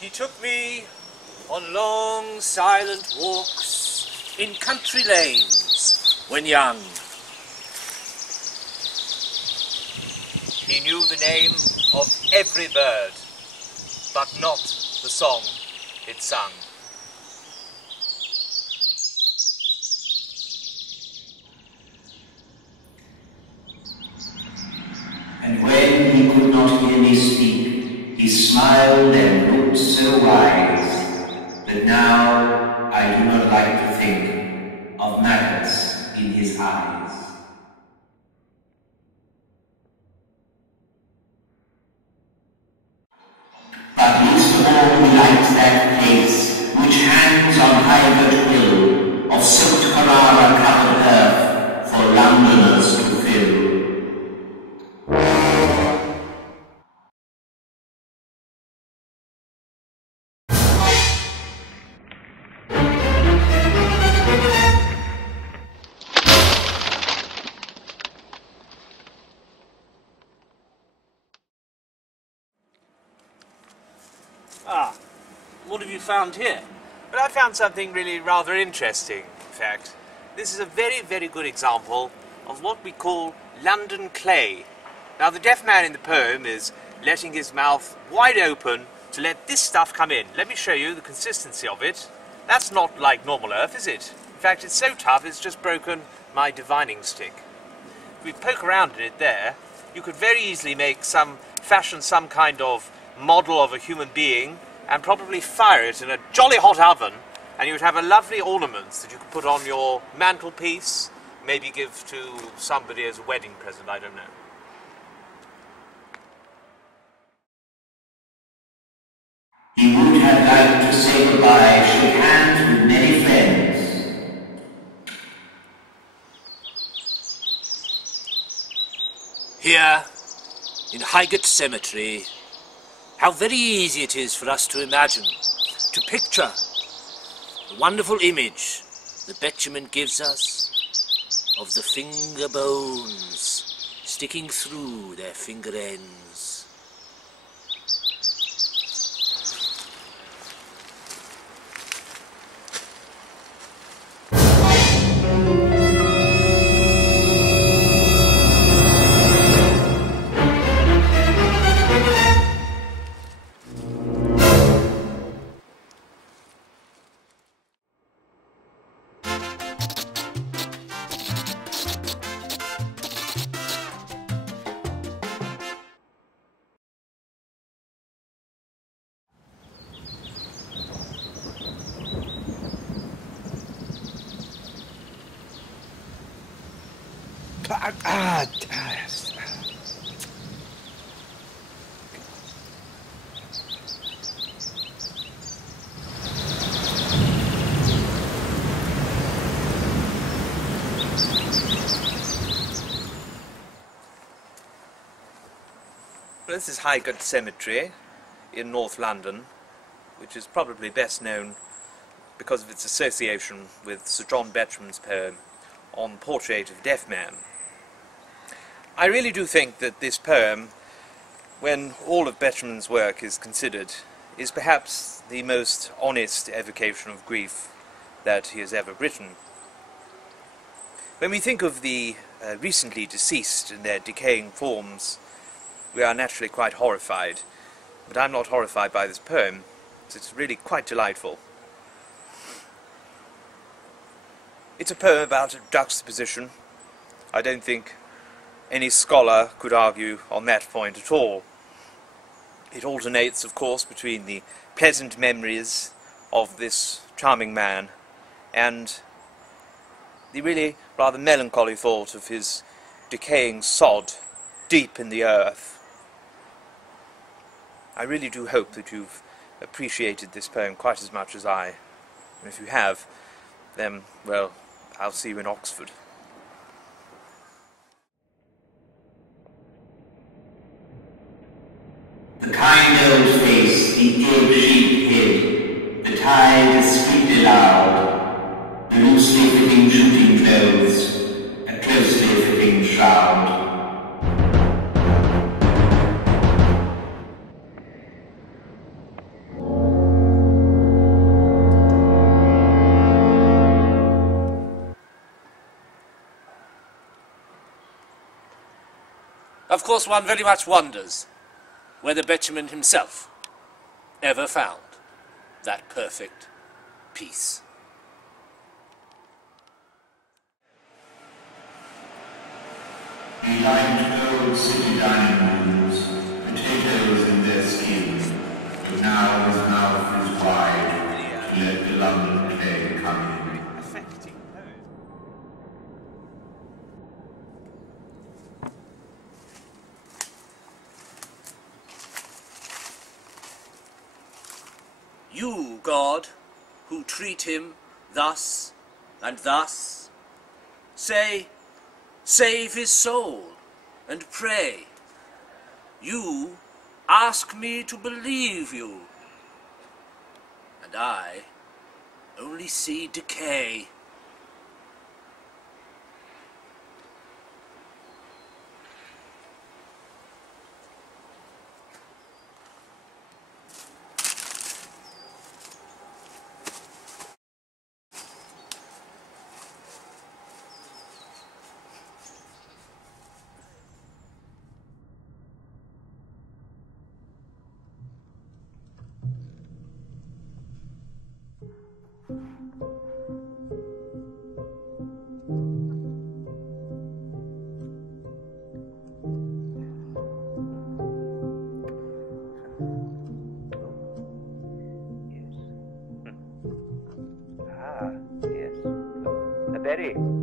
He took me on long, silent walks in country lanes when young. He knew the name of every bird, but not the song it sung. And when he could not hear me speak, he smiled and looked so wise, that now I do not like to think of maggots in his eyes. But least of all he likes that place which hangs on Highgate Hill, of soaked Carrara-covered earth for Londoners to fill. Ah, what have you found here? Well, I found something really rather interesting, in fact. This is a very, very good example of what we call London clay. Now, the deaf man in the poem is letting his mouth wide open to let this stuff come in. Let me show you the consistency of it. That's not like normal earth, is it? In fact, it's so tough it's just broken my divining stick. If we poke around in it there, you could very easily fashion some kind of model of a human being and probably fire it in a jolly hot oven, and you would have a lovely ornaments that you could put on your mantelpiece, maybe give to somebody as a wedding present, I don't know. He would have liked to say goodbye, shake hands with many friends. Here, in Highgate Cemetery, how very easy it is for us to imagine, to picture the wonderful image the bitumen gives us of the finger bones sticking through their finger ends. Yes. Well, this is Highgate Cemetery in North London, which is probably best known because of its association with Sir John Betjeman's poem on Portrait of Deaf Man. I really do think that this poem, when all of Betjeman's work is considered, is perhaps the most honest evocation of grief that he has ever written. When we think of the recently deceased and their decaying forms, we are naturally quite horrified, but I'm not horrified by this poem. It's really quite delightful. It's a poem about juxtaposition. I don't think any scholar could argue on that point at all. It alternates, of course, between the pleasant memories of this charming man and the really rather melancholy thought of his decaying sod deep in the earth. I really do hope that you've appreciated this poem quite as much as I. And if you have, then, well, I'll see you in Oxford. The kind old face, the egg-shaped head, the tie discreetly loud, the loosely fitting shooting clothes, a closely fitting shroud. Of course, one very much wonders whether Betjeman himself ever found that perfect peace. He liked old city dining rooms, potatoes in their skins, but now his mouth is wide to let the London clay come in. You, God, who treat him thus and thus, say, save his soul and pray. You ask me to believe you, and I only see decay. Yes. A berry.